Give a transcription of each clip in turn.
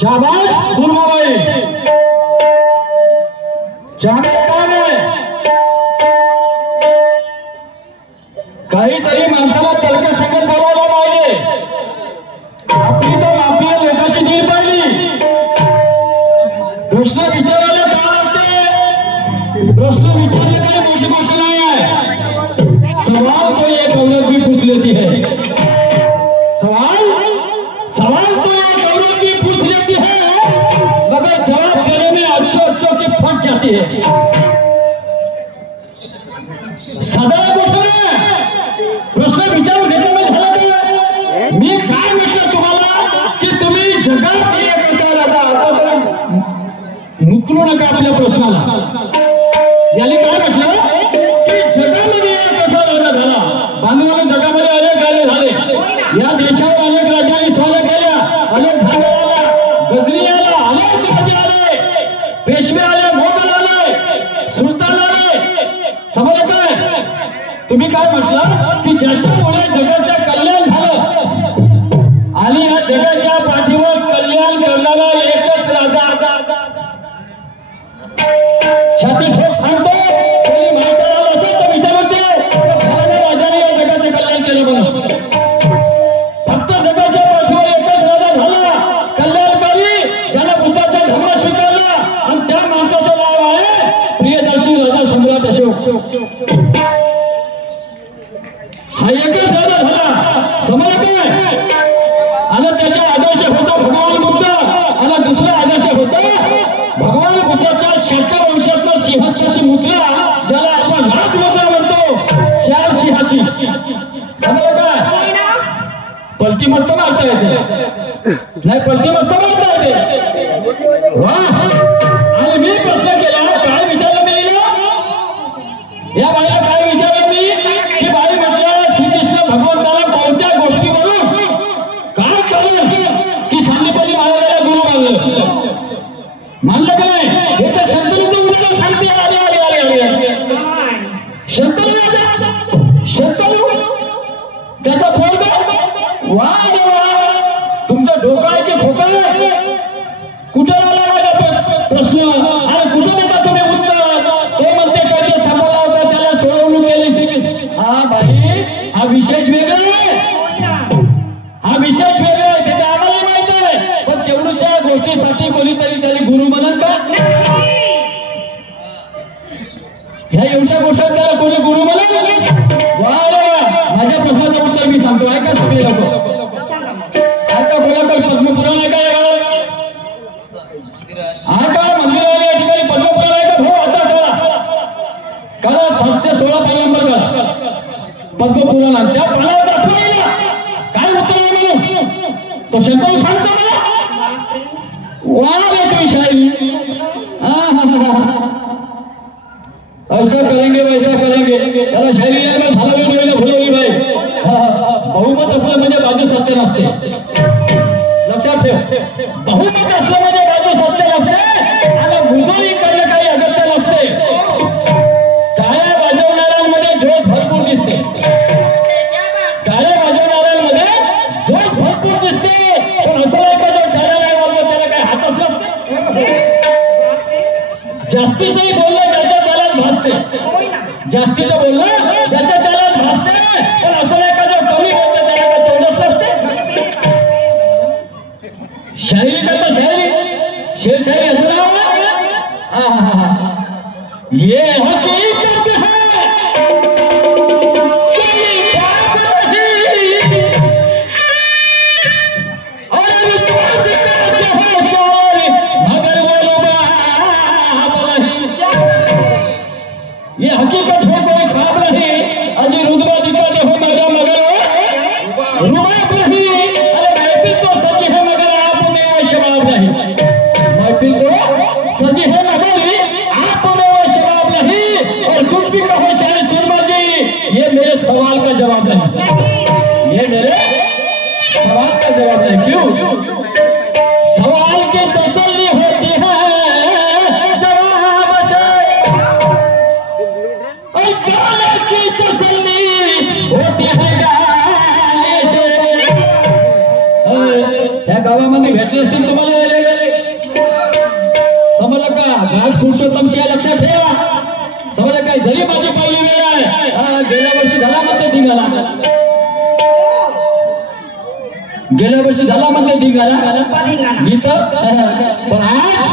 शाबाश सुरमाबाई काहीतरी माणसाला तर्कसंगत बोलायला पाहिजे. आपली तर आपल्या लोकांची नीड पाहिली. प्रश्न विचारायला का लागते? प्रश्न विचारले काही मोठी गोष्ट नाही आहे. सवाल तो एक औरत भी पूछ लेती है. सवाल तो एक औरत भी पूछ लेती है मगर जवाब देने में अच्छो की फट जाती है. साधारण गोष्ट नाही. प्रश्न विचारून घेतल्यामुळे झालं का? मी काय म्हटलं तुम्हाला की तुम्ही जगात एक असा राजा मुकलू नका आपल्या प्रश्नाला. याने काय म्हटलं की जगामध्ये एक असा राजा झाला. बांधवाने जगामध्ये अनेक राजे झाले. या देशावर अनेक राजांनी स्वाऱ्या केल्या. अनेक झाले आल्या, गजनी आला, अनेक राजे आले, पेशवे आले, मोगल आले, सुलतान आले. समजलं काय? तुम्ही काय म्हटलं की ज्याच्यामुळे जगाच्या कल्याण झालं आणि या जगाच्या पाठीवर कल्याण करणारा एकच राजा. छाती ठोक सांगतो कोणी माहिती राहिला असेल तर विचारते राजाने या जगाचे कल्याण केलं म्हणून. फक्त जगाच्या पाठीवर एकच राजा झाला कल्याणकारी ज्याला बुद्धाचा धर्म स्वीकारला आणि त्या माणसाचं नाव आहे प्रियदर्शी राजा सम्राट अशोक. हा एकच राजा झाला. समजलं काय? आणि त्याचा आदर्श होता भगवान बुद्ध आणि दुसरा आदर्श होता भगवान बुद्धाच्या शक्य वंशातल्या सिंहासनाची मुद्रा ज्याला आपण राजमुद्रा म्हणतो 4 सिंहाची. समजलं काय? पलटी मस्त मारता येते. नाही पलटी मस्त मारता येते. वा. आणि मी प्रश्न केला काय विचारलं मी या बाईला काय विचारलं मी की बाई म्हटलं श्रीकृष्ण भगवंताला कोणत्या गोष्टीवरून काय करून की सांदीपनी महाराजाला गुरु मानलं का नाही? हे तर शंतनूचं उदाहरण सांगते. शंतनू त्याचा पोरगा. वा तुमचा डोका आहे की खोका आहे? कुठे राहिला माझा प्रश्न आणि कुठे देता तुम्ही उत्तर? ते म्हणते कधी सापडला होता त्याला सोडवणूक केली. हा बाई हा विशेष वेगळा आहे. हा विशेष वेगळा आहे ते आम्हाला माहित आहे. पण तेवढ्याशा गोष्टीसाठी कोणीतरी त्याला गुरु म्हणत का? ह्या एवढ्या गोष्टी त्याला कोणी गुरु म्हणत? वा माझ्या प्रश्नाचं उत्तर मी सांगतो. ऐका सगळे लोक ऐका. कोणाकडे पद्मपुराण आहे का? ऐका मंदिर आहे या ठिकाणी पद्मपुराण आहे का? भाऊ आता करा 716 पान नंबर करा पद्मपुराण. त्या पानावर दाखवा काय उत्तर आहे म्हणून तो शंकर सांगतो मला. वा रे तुम्ही शायरी. ऐसा करेंगे वैसा करेंगे. त्याला शायरी आहे मग झाला वेळ फुलवली बाई. बहुमत असलं म्हणजे बाजू सत्य नसते. लक्षात ठेव. बहुमत असलं म्हणजे बाजू सत्य नसते आणि मुजोरी करणं काही अगत्य नसते. टाळ्या वाजवणाऱ्यांमध्ये जोश भरपूर दिसते. टाळ्या वाजवणाऱ्यांमध्ये जोश भरपूर दिसते. पण असं नाही का जो टाळ्या नाही वाजवत त्याला काही हातच नसते. जास्तीचंही बोलणं ज्याच्या त्यालाच भासते. जास्तीचं बोलणं ज्याच्या त्यालाच भासते. पण असं नाही का जो कमी बोलतो त्याला काय तेवढंच नसते. शायरी करता शायरी शेर शायरी असं नाव ये हकीकत है ये हकीकत है कोई ख्वाब नहीं. अजी रुदबा दिखाते हो मेरा मगर रुबाब नहीं. अरे महफिल तो सजी है मगर आप में वो शबाब नहीं. महफिल तो सजी है मगर आप में वो शबाब नहीं. और कुछ भी कहो शायद सुरमा जी ये मेरे सवाल का जवाब नहीं. ये मेरे सवाल का जवाब नहीं. क्यों? सवाल की तसल्ली होती है जवाब घाट पुरुषोत्तम शिवाय लक्षात ठेवा. समजा काय झाली माझी पहिली वेळ आहे. गेल्या वर्षी झाला म्हणते धिंगाला, गेल्या वर्षी झाला म्हणते धिंगाला मी तर. पण आज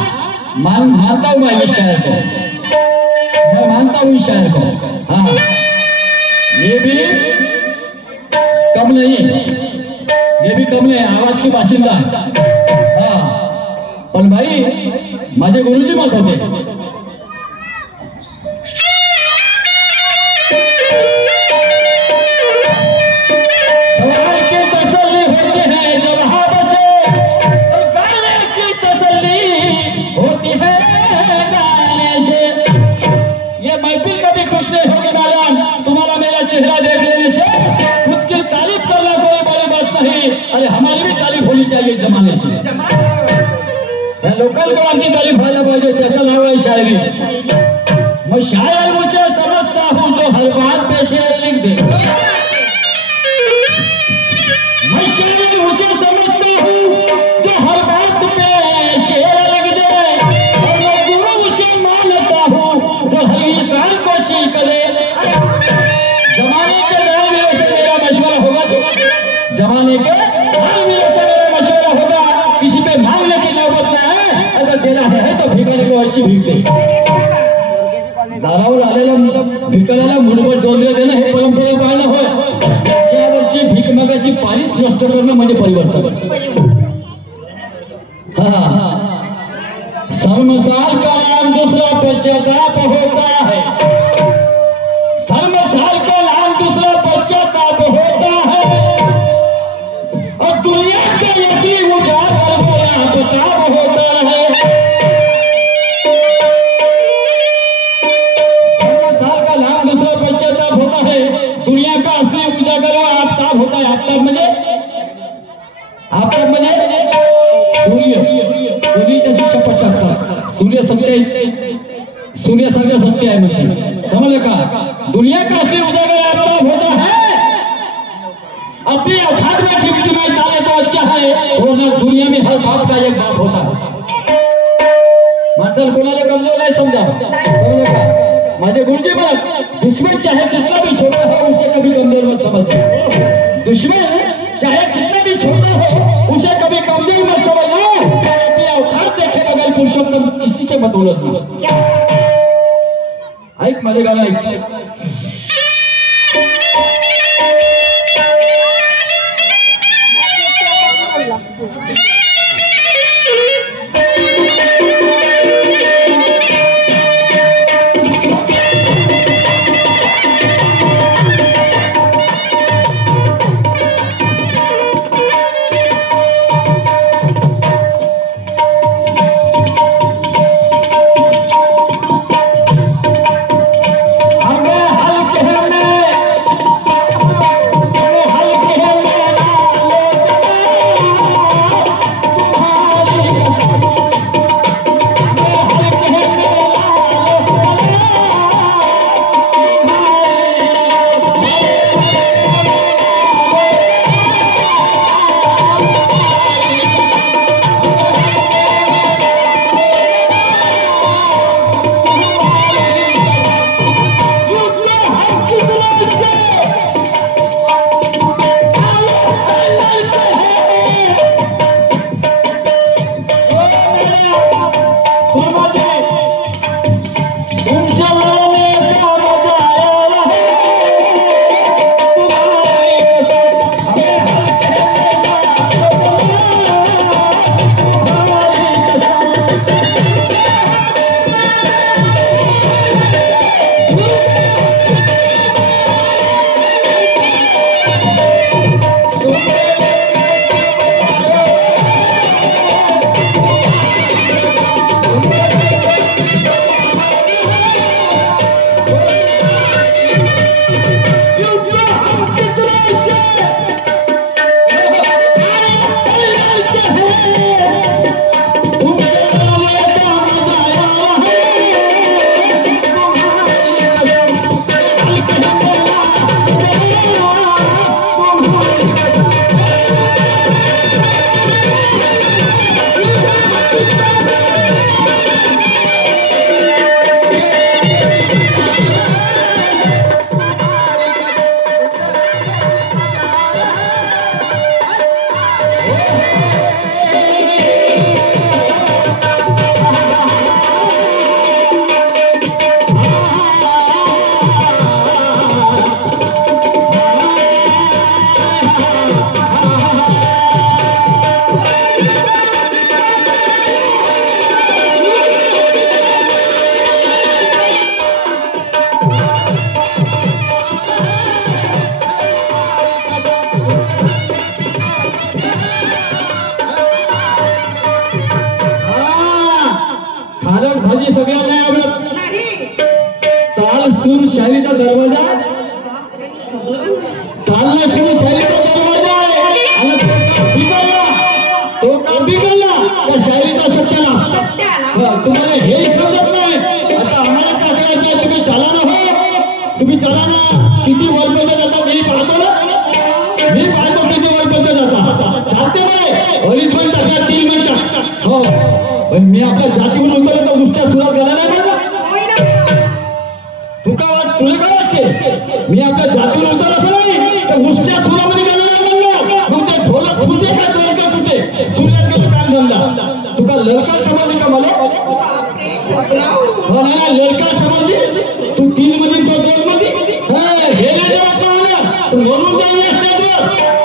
मानता हूं मैं इस शायर को, मैं मानता हूं इस शायर को. हाँ ये भी कम नहीं, ये भी कम नहीं, आवाज की बाशिंदा. हाँ पण भाई माझे गुरुजी मत होते. सवाल की तसल्ली होती है जब हाँ बसे, और गाने की तसल्ली होती है गाने से. ये महफिल कभी खुश नहीं होगी मैडम तुम्हारा मेरा चेहरा देख लेने से. खुद की तारीफ करना कोई बड़ी बात नहीं. अरे हमारी भी तारीफ होनी चाहिए जमाने से. लोकल को आमची तारीफ व्हायला पाहिजे, त्याचं नाव आहे शायरी. मैं शायर उसे समझता हूँ जो हर बात पे शेर लिख दे. मैं शायर उसे समझता हूँ जो हर बात पे शेर लिख दे. और मैं गुरु उसे मानता हूँ जो हर इंसान को सीख दे. जमाने के दाल में से मेरा मशवरा होगा, जमाने के दाल में से मेरा मशवरा होगा. किसी पे मांगने की नौबत न है, अगर देना है तो भिकाने को अशी भीक दे. दारावर आलेल्या भिकाऱ्याला मुठभर जोंधळे देणं हे परंपरा पाळणं होय. त्यावरची भीक मागाची पालीच नष्ट करणं म्हणजे परिवर्तन. हाँ शर्मसाल का नाम दूसरा पश्चाताप होता है. शर्मसाल का नाम दूसरा पश्चाताप होता है. और दुनिया के असली उजागर को यहाँ बेताब होता है. शर्मसाल का नाम दूसरा पश्चाताप होता है. दुनिया का असली उजागर आफ्ताब होता है. आफ्ताब म्हणजे सूर्य. कोणी त्याची शपथ टाकतात सूर्य सत्य, सूर्यासारखं सत्य आहे म्हणते. समजलं का. दुनिया का असली उजागर आफ्ताब होता है. अपनी औकात में टिमटिमाई डाले तो अच्छा है, वरना दुनिया में हर बाप का एक बाप होता है. माणसाला कोणाला कमजोर नाही समजा. समजलं का. माझे गुरुजी म्हणत दुश्मन चाहे कितना भी छोटा हो उसे कभी कमजोर मत समझना. दुश्मन चाहे कितना भी छोटा हो उसे कभी कमजोर मत समझना. अपनी औकात देखे बगैर पुरुषोत्तम किसी से मत उलझना. ऐक माझे गाणं ऐक. हमें हल्का सूर शायरीचा दरवाजा आहे, तालना सूर शायरीचा दरवाजा आहे. आणि तो काम बिघडला त्या शायरीचा सत्यानाश. तुम्हाला हे समजत नाही. आता आम्हाला काय करायचं आहे? तुम्ही चला ना, हो तुम्ही चला ना. किती वरपर्यंत जाता मी पाहतो ना, मी पाहतो किती वरपर्यंत जाता. चालते म्हणे 2 मिनिट टाका, 3 मिनिट. हो पण मी आपल्या जातीवर उतरलो तर गोष्ट सुरुवात केला नाही मला. तुला काय वाटते? मी आपल्या जातीवर उतर असं नाही तर उष्ट्या सुरामध्ये गेला नाही म्हणलं. मग ते ढोलक तुटे का चोरका तुटे, चुल्यात गेलं काम धंदा. तुका ललकार समजली का मला? हो ना, ललकार समजली. तू 3 मध्ये तो 2 मध्ये हे नाही वाटलं तर म्हणून त्या स्टेजवर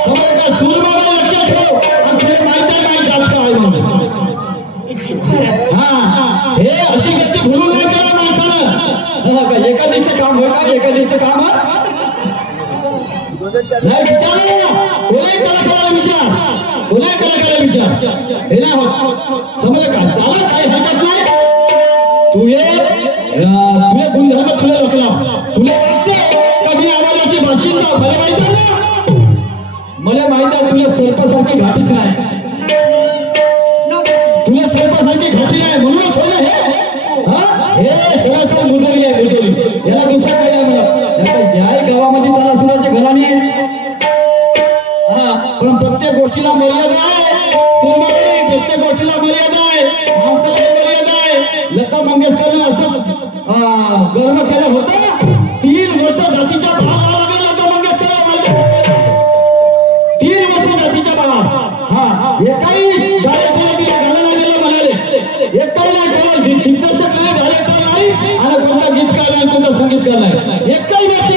समज का सूर बघा लक्षात ठेव. आणि तुला माहित आहे काय जात का आहे म्हणून. हा हे अशी गती भरून नाही करा माणसानं. एखादीचे काम होय का? एखादीचे काम नाही. विचार कोणी कलाकाराला विचार, कोणी कलाकाराला विचार. हे नाही होत समजलं का? चला काही हरकत नाही. तुझे गुणधर्म तुला लोकला. तुला वाटते का मी आवाजाची बाशिंदा? मला माहित आहे ना, मला माहित आहे तुला सर्पासारखी घाटीच नाही. तुला सर्पासारखी घाटी नाही म्हणूनच होय ना हे. हे सरासर मुजरी आहे, मुजरी. याला दुसरा काही आहे मला. या गावामध्ये तारासुराचे घराणी आहे. पण प्रत्येक गोष्टीला मर्यादा आहे. सुरवाई प्रत्येक गोष्टीला मर्यादा आहे. माणसाला मर्यादा आहे. लता मंगेशकरने असं गर्व केलं होतं. 3 वर्ष जातीच्या भाव लागला लता मंगेशकरला. 3 वर्ष जातीच्या भाव. हा एकाही डायरेक्टरला तिला गाणं नाही दिलं म्हणाले. एकही नाही केलं. दिग्दर्शक नाही, डायरेक्टर नाही आणि कोणता गीतकार नाही, कोणता संगीतकार नाही. एकही वर्ष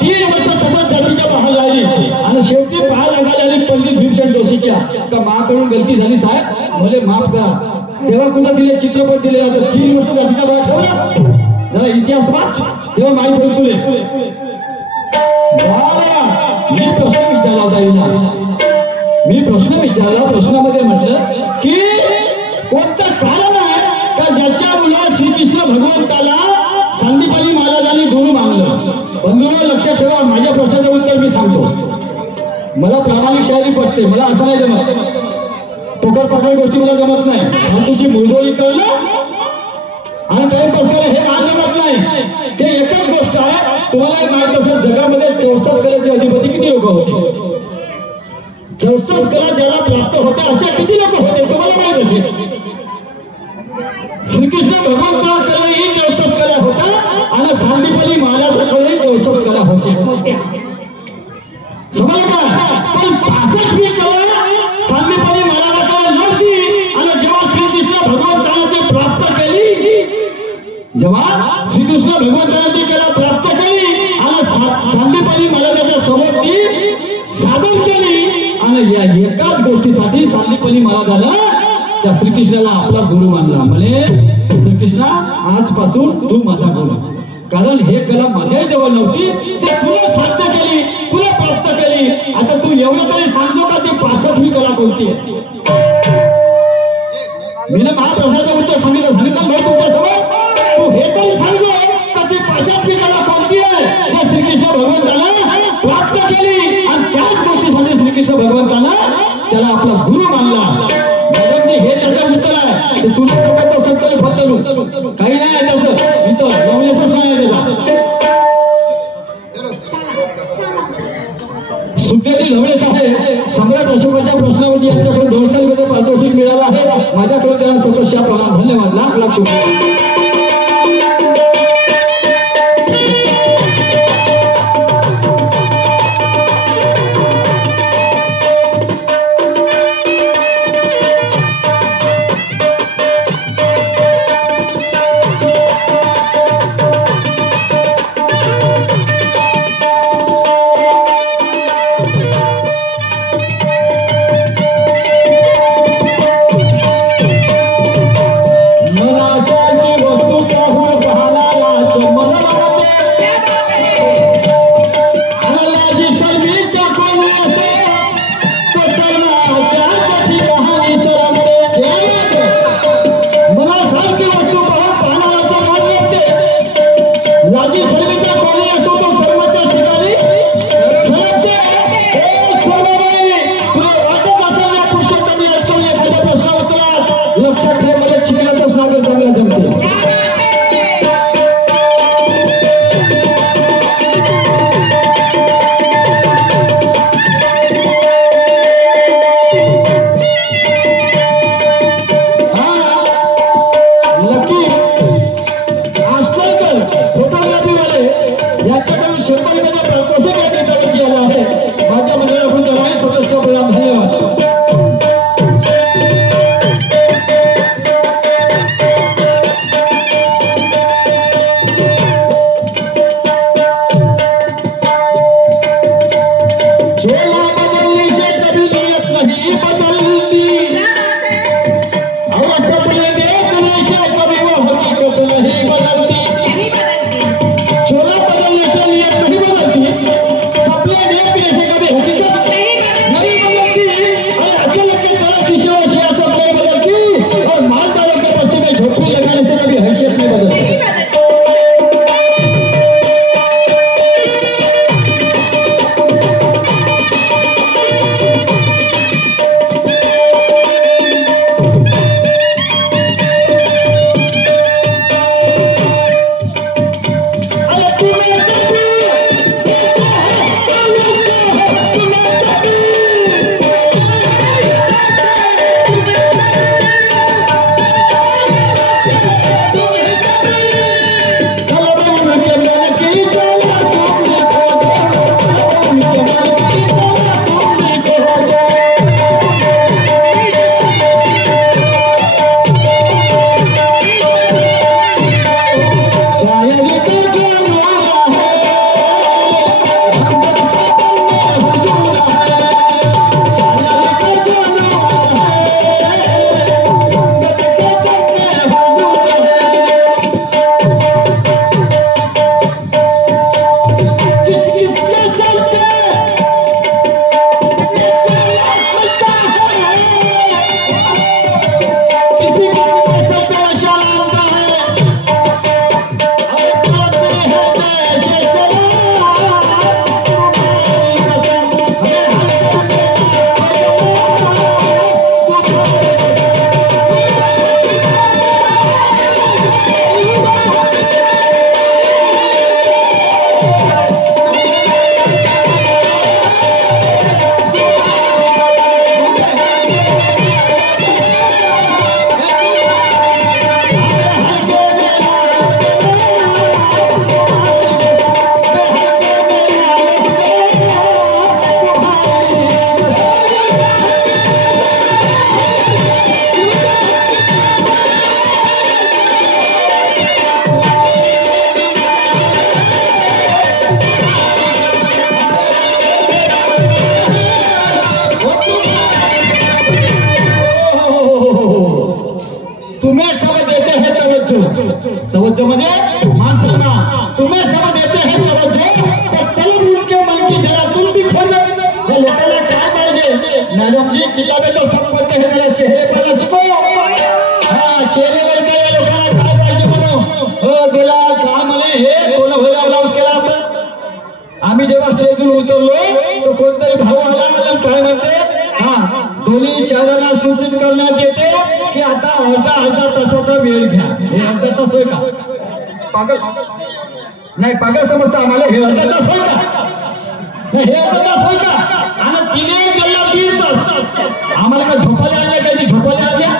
3 वर्ष सतत जातीच्या भाव लागली. आणि शेवटी पाहा लागायला पंडित भीमसेन जोशीच्या का माकडून गलती झाली साहेब मला माफ करा. तेव्हा कुठं दिले चित्रपट दिले जातं. 3 वर्ष जातीचा भाव ठेवला. जरा इतिहास वाच, तेव्हा माहित होईल तुले. मी प्रश्न विचारला होता हिला. मी प्रश्न विचारला. प्रश्नामध्ये म्हटलं की कोणतं कारण आहे का ज्याच्या मुला श्रीकृष्ण भगवंताला संदीपानी महाराजांनी गुरु मानलं. बंधूंनो लक्षात ठेवा, माझ्या प्रश्नाचं उत्तर मी सांगतो. मला प्रामाणिक शायरी पटते. मला असं नाही जमत. पकड पकड गोष्टी मला जमत नाही. तुझी मुळदोळी करणं आणि टाइमपास करणं हे मला जमत नाही. ते एकच गोष्ट आहे. तुम्हाला माहित असेल जगामध्ये 64 कलेचे अधिपती किती लोक होते? 64 कला ज्याला प्राप्त होत्या अशा किती लोक होते तुम्हाला माहित असेल. श्रीकृष्ण भगवंताकडे 64 कला होता आणि सांदीपनी महाराजांकडे 64 कला होत्या. समजलं का? पण 65वी कला सांदीपनी महाराजांकडे नव्हती. आणि जेव्हा श्रीकृष्ण भगवंताने ती प्राप्त केली, जेव्हा श्रीकृष्ण भगवंताने ती कला प्राप्त केली आणि सांदीपनी महाराजांच्या समोर ती सादर केली. आणि या एकाच गोष्टीसाठी सांदीपनी महाराजांना त्या श्रीकृष्णाला आपला गुरु मानला. म्हणे श्रीकृष्णा आजपासून तू माझा गुरु. कारण हे कला माझ्याही जवळ नव्हती, ते तुला साध्य केली, तुला प्राप्त केली. आता तू एवढं तरी सांगतो का ती 65वी कला कोणती आहे? मी महाप्रसादाचं उत्तर सांगितलं भाऊ तुमच्यासमोर. तू हे तरी सांगतो का ती 65वी कला कोणती आहे जे श्रीकृष्ण भगवंताला प्राप्त केली. आणि त्याच गोष्टीसाठी श्रीकृष्ण भगवंताला त्याला आपला गुरु मानला. हे त्याचं उत्तर आहे. ते चुना प्रकारचं सत्तर फत्तरू काही नाही आहे त्याचं. इथं लवलेसच नाही आहे त्याचा. सुखदेवजी लवलेस आहे. सम्राट अशोकाच्या प्रश्नावरती यांच्याकडे 200 रुपये पारितोषिक मिळालं आहे. माझ्याकडे त्यांना सतत प्रणाम. धन्यवाद. लाख लाख शुभेच्छा. मला म्हणजे माणसांना तुम्हें सब देते हैं तवज्जो तर तलब उनके मन की जरा तुम भी खोजो। या लोकांना काय पाहिजे? मॅडम जी किताबें तो सब पढ़ते हैं, जरा चेहरे पर इसको हाँ चेहरे पर काय लोकांना काय पाहिजे म्हणून हो गेला काम आले हे कोण होईल ब्लाउज केला आपण। आम्ही जेव्हा स्टेजवर उतरलो तो कोणतरी भाऊ आला काय म्हणते हा दोन्ही शहरांना सूचित करण्यात येते की आता अर्धा तासाचा वेळ घ्या। हे अर्धा तास होय का? पागल नाही, पागल समजता आम्हाला। हे अर्धा तास होय का? हे अर्धा तास होय का? आणि तिने गेला 1.5 तास। आम्हाला काय झोपायला आणले? काय ती झोपायला आल्या?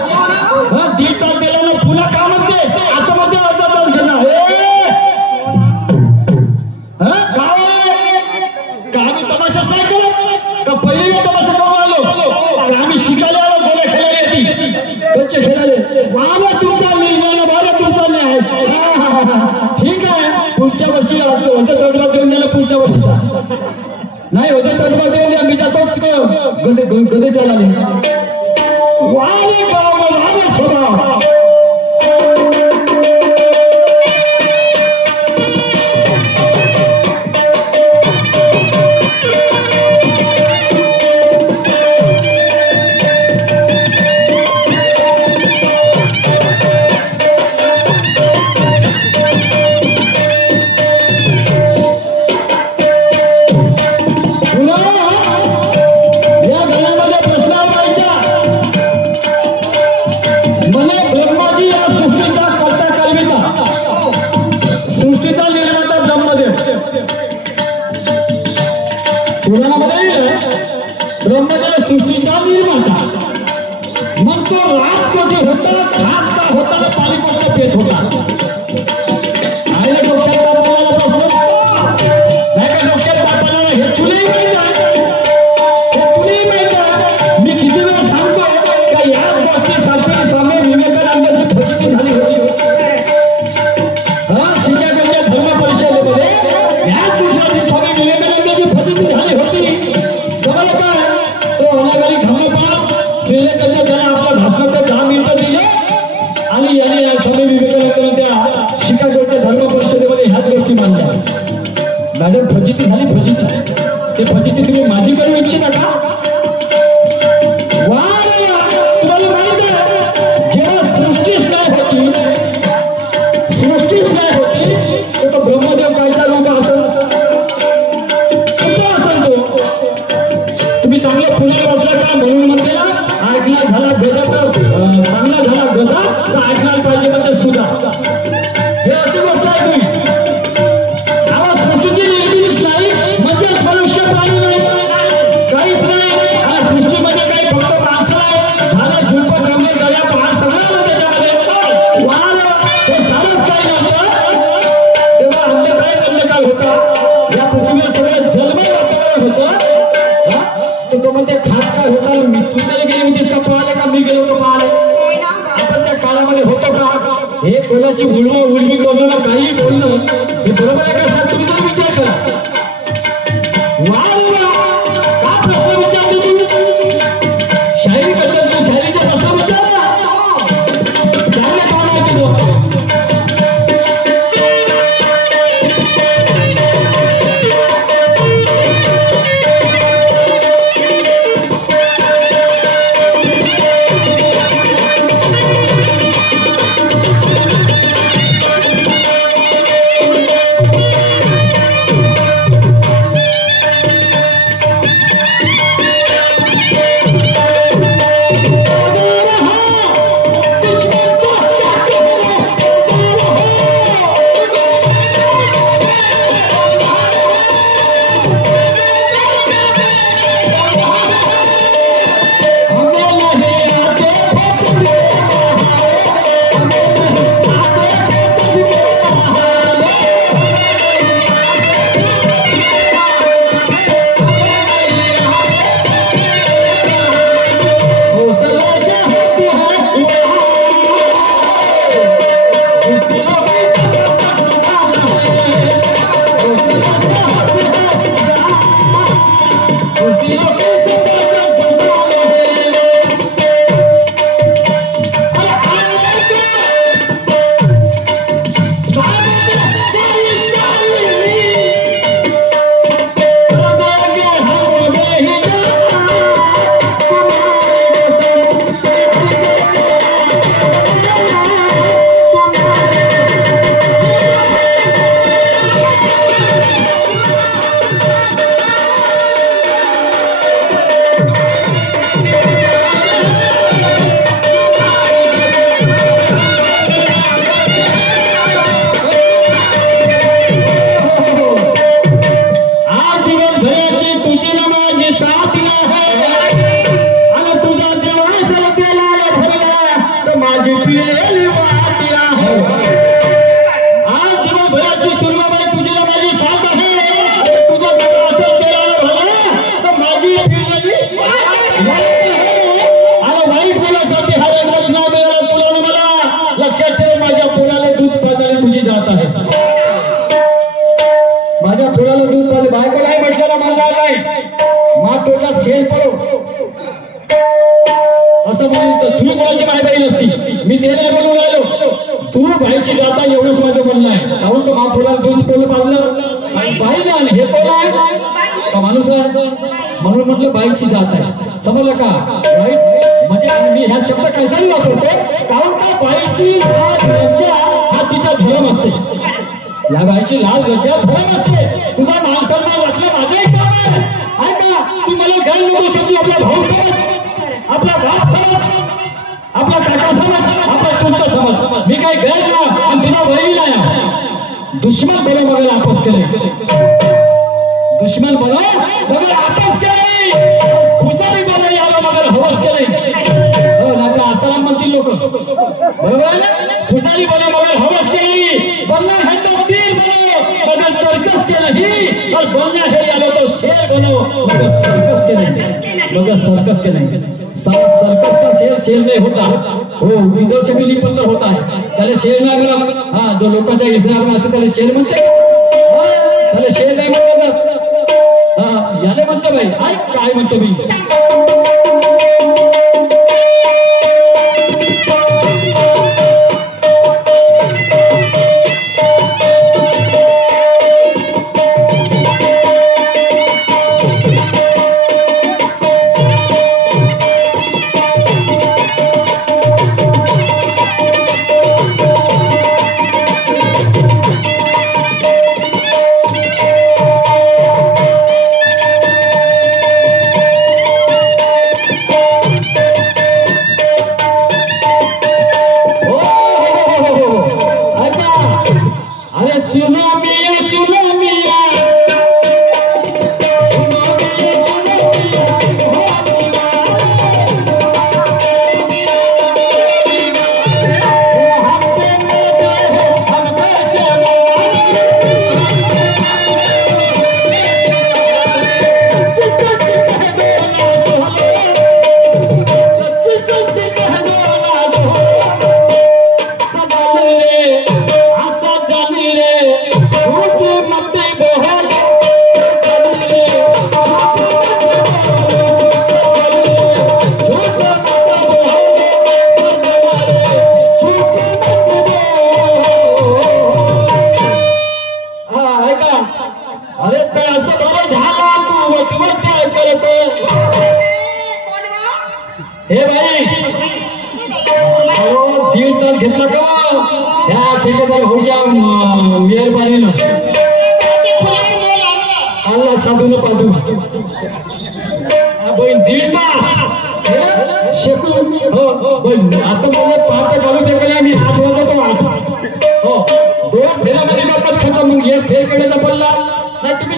1.5 तास गेला ना पुन्हा का म्हणते आता मध्ये अर्धा तास घेणार का? आम्ही तमाशाच नाही करत का? पहिली मी तमाशा करून आलो का? आम्ही शिकायला आलो, गोळ्या खेळायला येते कच्चे खेळायला। वाला तुमचा निर्णय, वाला तुमचा न्याय। ठीक आहे, पुढच्या वर्षी होतं चढवा देऊन द्यायला, पुढच्या वर्षीचा नाही होतं चढवा देऊन द्या। मी जातो गदे चालले वारे गाव वारे स्वभाव ब्रह्मदेव सृष्टीचा निर्माता। मग तो राजकोटी होता, खात का होता ना पालिकोटचा पेट होता। आईला डोक्यात तापाला प्रश्न नाही का? डोक्यात तापाला हे तुलाही माहित आहे, हे तुलाही माहित आहे। मी किती वेळा सांगतो का याच गोष्टीसाठी स्वामी विवेकानंदांची फजिती झाली होती। शिकागोच्या धर्म परिषदेमध्ये याच गोष्टीसाठी स्वामी विवेकानंदांची फजिती झाली होती। समजलं काय? तो अनागारी धम्मपाल श्रीलंकेच्या त्याला आपल्या भाषणात 10 मिनिटं दिले आणि याने स्वामी विवेकानंद त्या शिकागोच्या धर्म परिषदेमध्ये ह्याच गोष्टी मांडल्या। मॅडम फजिती झाली, फजिती। ते फजिती तुम्ही माझी करू इच्छिता का? तुम्हाला माहित आहे जेव्हा सृष्टीच नाही होती तो ब्रह्मदेव कायचा लोक असत असेल तो तुम्ही चांगले फुले वाचला का म्हणून म्हणते ना ऐकला झाला गदा तर चांगला झाला गदा तर ऐकला पाहिजे म्हणते सुद्धा। हे अशी गोष्ट आहे तुम्ही आवाज सृष्टीची निर्मितीच नाही म्हणजे मनुष्य प्राणी नाही काहीच नाही। आणि सृष्टीमध्ये काही फक्त माणसं आहे झालं झुंप गमे गळ्या पहाड सगळं त्याच्यामध्ये वाल हे सारंच काही नव्हतं। तेव्हा अंधकाळच अंधकाळ होता, या पृथ्वीवर सगळं जलमय वातावरण होतं। तो म्हणते खास काय होता? मी तू तरी गेली होतीस का पाहायला का मी गेलो होतो पाहायला? आपण त्या काळामध्ये होतो का? हे कोणाची उलवी बोलणं ना काही बोलणं हे बरोबर आहे का? सर तुम्ही तो विचार करा। का प्रश्न विचारतो तू? शायरी बद्दल तू शायरीचा प्रश्न विचार ना, चांगले काम आहे तुझं। शेर पडो असं म्हणून तर तू कोणाची माय बाई नसती मी त्याला बोलून राहिलो तू बाईची जाता एवढंच माझं म्हणणं आहे काहून का महापुराला दूध कोण पाजलं बाई ना हे कोण आहे का माणूस आहे म्हणून म्हटलं बाईची जात आहे समजलं का वाईट म्हणजे मी ह्या शब्द कशाने वापरतो काहून का बाईची लाज लज्जा हा तिचा धर्म असते या बाईची लाज लज्जा धर्म असते तुझा माणसांना वाटलं माझं एक काम आहे का तू मला गैर नको समजू आपला भाऊ समज आपला बाप समज आपला काका समज आपला चुलता समज मी काय गैर ना आणि तुझा वैरी नाही दुश्मन बनो मगर आपस केले दुश्मन बनो मगर आपस केले पुजारी बनो याला मगर हवस केले हो ना का आसाराम म्हणतील लोक बरोबर आहे ना पुजारी बनो मगर हवस केली बनना है तो तीर बनो मगर तर्कस के नहीं और बनना है यालो तो शेर बनो मगर सर्कस के नहीं मगर सर्कस के नहीं सर्कस का शेर नहीं होता हो इधर से भी लिपंतर होता है त्याला शेर नाही म्हणत हा जो लोकांच्या हिसाबाने असते त्याला शेर म्हणते त्याला शेर नाही म्हणतात हा याले म्हणते बाई ऐक काय म्हणतो मी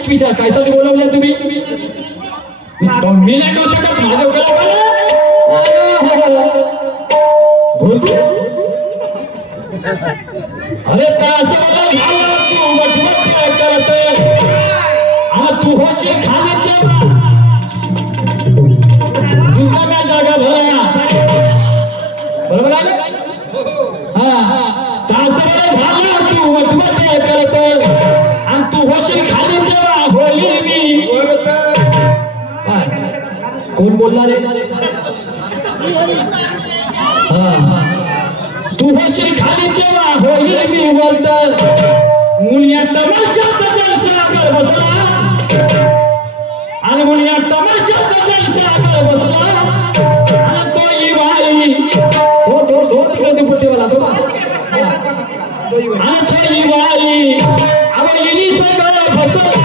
विचार कायसाठी बोलवले तुम्ही मी नाही करू शकत माझं बोलतो अरे काय असं मला तू होशील खाली तुझ्या जागा भरा बरोबर आहे हा असं मला झालं तू वटवट करत आणि तू होशील खाली तेव्हा होईल मी कोण बोलणार आहे तू होशील खाली तेव्हा होईल मी वरत मुलिया तमाशात जलसा कर बसला आणि मुलिया तमाशात जलसा कर बसला आणि तो बाई हो तिकडे दुपट्टीवाला तो आणि तो बाई अरे इनी सगळं बसला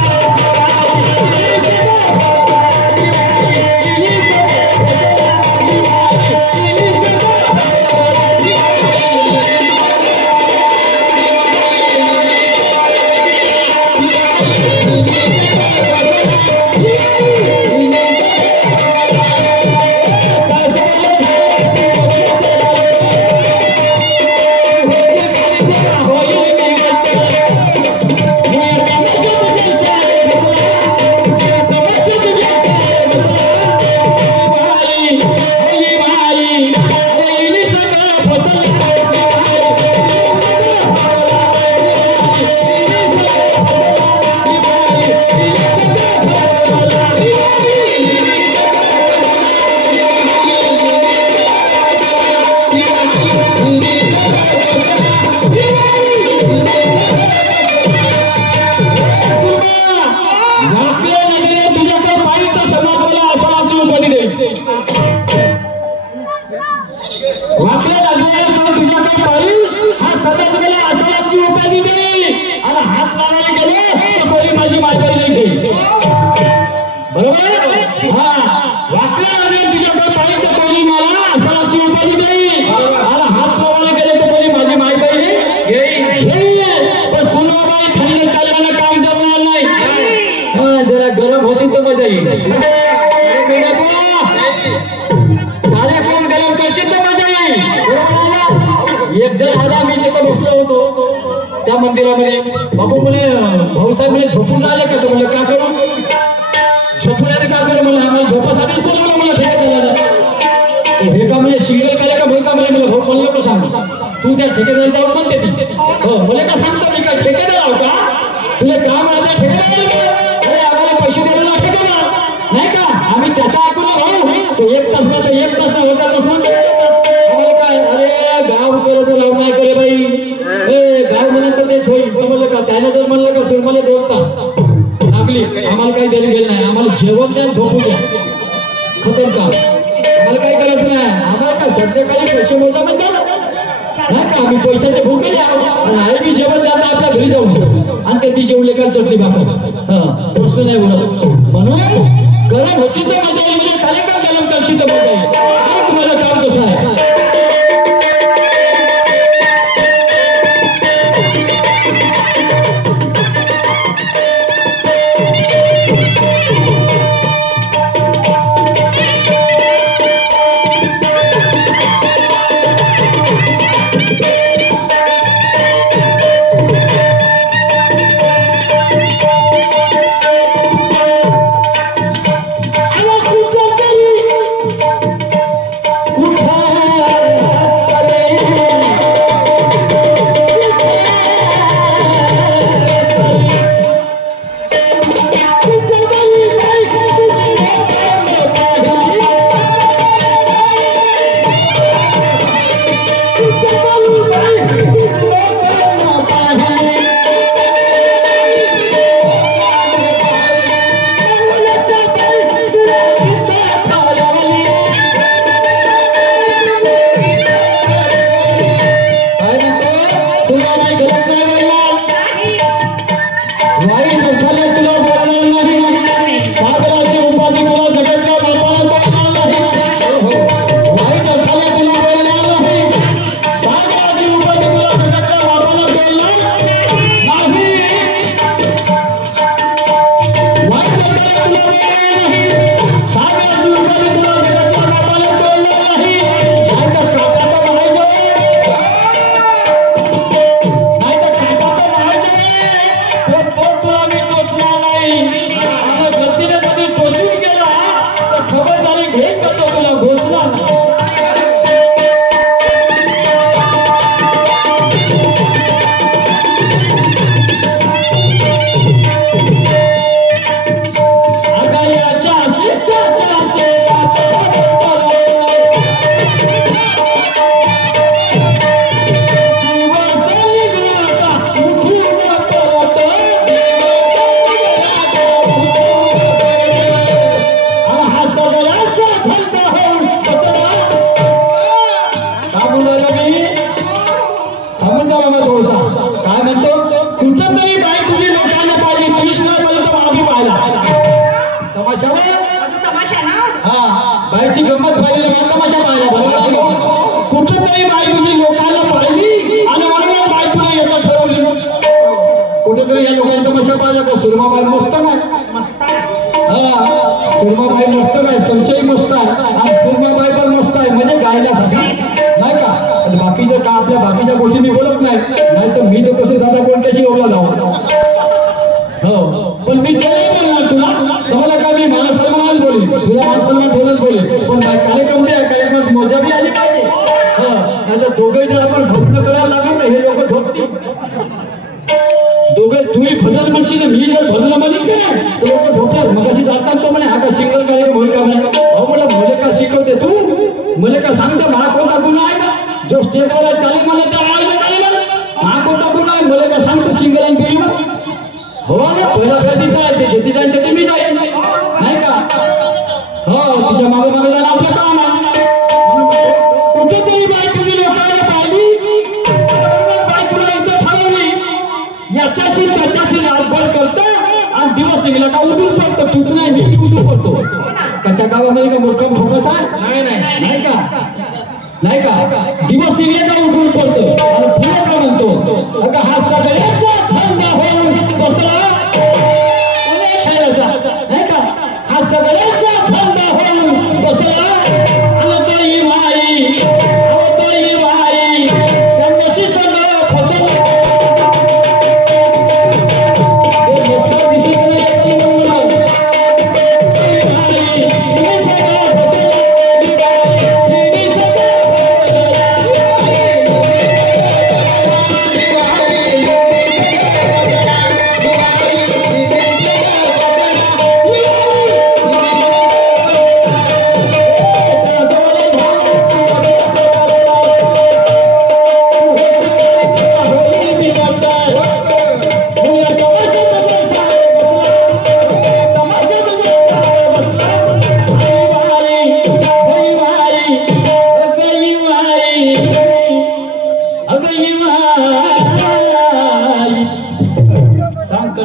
कार्यक्रम गरम करशील तर मजा येईल. एक जण आला, मी तिथे बसलो होतो त्या मंदिरामध्ये. बाबू म्हणे भाऊसाहेब म्हणे झोपून आले का? तर म्हणलं का करू? झोपून आले का करू? म्हणलं आम्हाला झोपासाठीच बोलवलं मला ठेकेदाराला. हे का म्हणजे सिंगल केलं का? का म्हणे मला भाऊ म्हणलं का सांग तू त्या ठेकेदार जाऊन म्हणते ती. हो मला का सांगतो मी काय ठेकेदार आहो का? तुला काम राहते ठेकेदार का? अरे आम्हाला पैसे द्यायला ठेकेदार नाही का? आम्ही त्याचा ऐकून भाऊ तो 1 तास ना तर 1 तास ना होता तास म्हणतो आम्हाला काय? अरे गाव केलं तर लावून नाही करे बाई. हे गाव म्हणत तर तेच होईल समजलं का? त्याने जर म्हणलं का सुरमाले 2 तास लागली आम्हाला काही देणं गेलं नाही. आम्हाला जेवण द्या झोपू द्या खतम काम. आम्हाला काही करायचं नाही. आम्हाला काय संध्याकाळी पैसे मोजा म्हणजे नाही का? आम्ही पैशाचे भूकेले आहोत. आई बी जेवण द्या आपल्या घरी जाऊन आणि ते ती जेवले काल चटणी भाकर. हा प्रश्न नाही बोलत. म्हणून गरम होशील तर मजा येईल. म्हणजे कार्यक्रम गरम करशील तर मजा येईल. तुम्हाला काम कसं आहे? बाईची गंमत पाहिली तमाशा पाहिला कुठेतरी बाई तुझी लोकांना पाहिली आणि म्हणून बाई तुला येणं ठरवली. कुठेतरी या लोकांना तमाशा पाहिला का? सुरमाबाई मस्त काय? हा सुरमाबाई मस्त काय? संचय मस्त आहे आणि सुरमाबाई पण मस्त आहे. म्हणजे गायल्यासाठी नाही का? आणि बाकीचं का आपल्या बाकीच्या गोष्टी मी बोलत नाही. नाही तर मी तर तसे दादा कोणत्याशी ओला जाऊ. हो पण मी ते नाही बोलणार तुला. समजा का मी मला सन्मानच बोलेल तुला मान सन्मान ठेवूनच बोलेल. पण कार्यक्रम द्या कार्यक्रमात मजा बी आली पाहिजे. नाही तर दोघे जर आपण भजन करायला लागलो ना हे लोक झोपतील. दोघे तुम्ही भजन म्हणशील मी जर भजन म्हणीन का नाही तर लोक झोपतात. मग अशी जातात तो म्हणे हा का सिंगल कार्यक्रम होईल का म्हणे. अहो मला मुले का शिकवते तू? मुले का सांगते मला कोणता गुन्हा आहे का? जो स्टेजवर आहे त्याला मला त्या हा कोणता गुन्हा आहे? मुले का सांगते सिंगल आणि पिऊ हो ना. पहिला फेटीचा आहे ते जेती जाईल ते मी जाईल नाही का? हो तिच्या मागे मागे जाणं आपलं काम आहे. कुठेतरी बाई तुझी लोकांना पाहिली बाई तुला इथं ठरवली. याच्याशी त्याच्याशी रातभर करतं आणि दिवस निघला का उठून पडतो. तूच नाही मी उठून पडतो. त्याच्या गावामध्ये का मुक्काम ठोकायचा आहे? नाही का? नाही का? दिवस निघले का उठून पडतो आणि पुढे का म्हणतो अगं हा सगळ्याचा धंदा होऊन बसला शहराचा नाही का? हा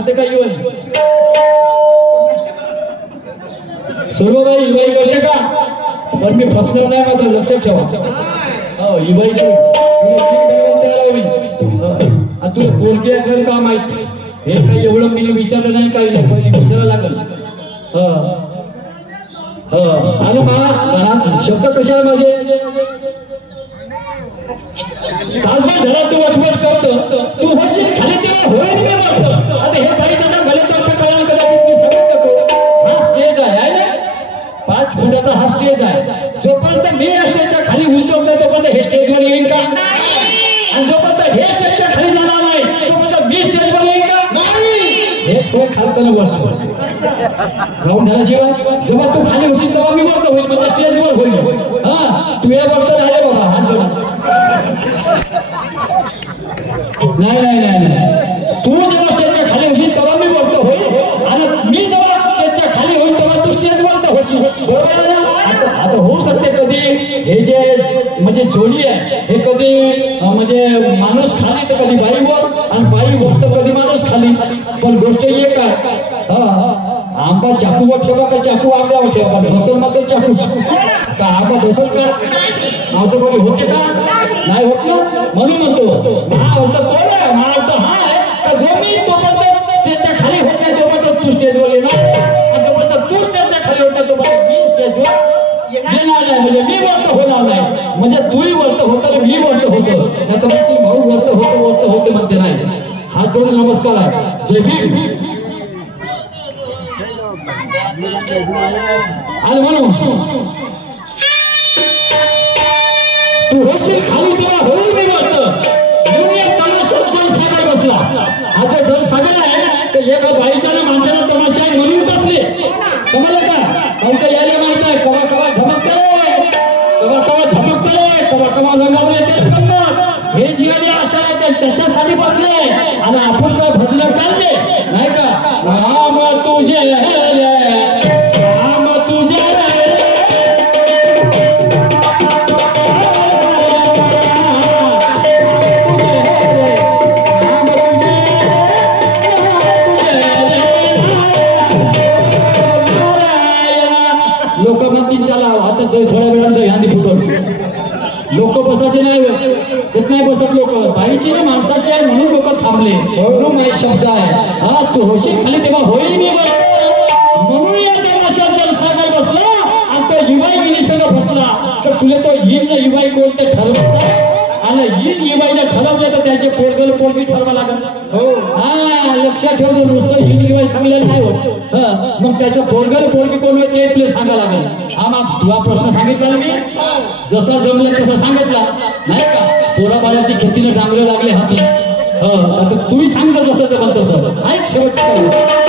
करते का युवाई सर्वबाई युवाई करते का पण मी फसणार नाही मात्र लक्षात ठेवा युवाईचं तुला बोलके ऐकलं का माहित हे काही एवढं मी विचारलं नाही काही नाही पण विचारायला लागल आणि घरात शब्द कशा आहे माझे तासभर घरात तू वटवट करतो तू होशील खाली तेव्हा होईल मी वाटतं आता हे काही त्यांना गलत अर्थ कळाल कदाचित मी सांगत होतो हा स्टेज आहे ना 5 फुटाचा हा स्टेज आहे जोपर्यंत मी या स्टेजच्या खाली उतरतोय तोपर्यंत हे स्टेजवर येईल का आणि जोपर्यंत हे स्टेजच्या खाली जाणार नाही तोपर्यंत मी स्टेजवर येईल का हे छोट खालताना वरतो खाऊन झाल्याशिवाय जेव्हा तू खाली होशील तेव्हा मी वरतो होईल म्हणजे स्टेजवर होईल हा तू या वरतो राहिले बाबा हात जोडून नाही तू जेव्हा स्टेजच्या खाली होशील तेव्हा मी वरतो होईल आणि मी जेव्हा स्टेजच्या खाली होईल तेव्हा तू स्टेजवर होशील बरोबर आता होऊ शकते कधी हे जे म्हणजे जोडी आहे हे कधी म्हणजे माणूस खाली तर कधी बाईवर आणि बाईवर तर कधी माणूस खाली पण गोष्ट एक आहे आंबा चाकूवर ठेवा का चाकू आंब्यावर ठेवा धसल मात्र चाकू का आंबा धसल का असं कोणी होते का नाही होत ना म्हणून म्हणतो हा होता तो ना हा होता हा आहे जो मी तोपर्यंत स्टेजच्या खाली होत नाही तोपर्यंत तू स्टेजवर येणार आणि तोपर्यंत तू स्टेजच्या खाली होत नाही तोपर्यंत मी स्टेजवर येणार नाही म्हणजे मी वर्त होणार नाही म्हणजे तूही वर्त होत मी वर्त होतो नाही तर भाऊ वर्त होते म्हणते नाही हात जोडून नमस्कार आहे जय भीम आणि म्हणून तू होशील खाली तेव्हा होईल मी वाटतं दुनिया तमाशात जलसागर बसला हा जो जलसागर आहे तर एका बाईच्या ना माणसाला तमाशा आहे म्हणून बसले समजलं का कारण का यायला माहित आहे कवा कवा झमकतले कवा कवा रंगावले तेच म्हणतात हे जिवाली आशा आहे त्याच्यासाठी बसले आणि आपण काय भजन काढले नाही का राम तुझे थोड्या वेळानंतर ह्यांनी फुटवली लोक बसायचे नाही बसत लोक बाईची ना माणसाची आहे म्हणून लोक थांबले म्हणून माझे शब्द आहे हा तू होशील खाली तेव्हा होईल मी म्हणून या तमाशात जलसागर बसला आणि तो युवाई गेली सगळं फसला तर तुला तो येईल ना युवाई कोण ते ठरवायचं आणि येईल युवाईला ठरवलं तर त्याचे पोरगल पोरगी ठरवा लागेल हा लक्षात ठेवतो नुसतं येईल युवाई सांगलेलं नाही होत मग त्याचं पोरगल पोरगी कोण होईल ते तुला सांगा लागेल हा मग तुला प्रश्न सांगितला मी जसा जमलं तसं सांगितला नाही का पोराबाळाची खेतीला डांगरे लागले हाती आता तूही सांगतो जसं जमत तसं ऐक शेवटचं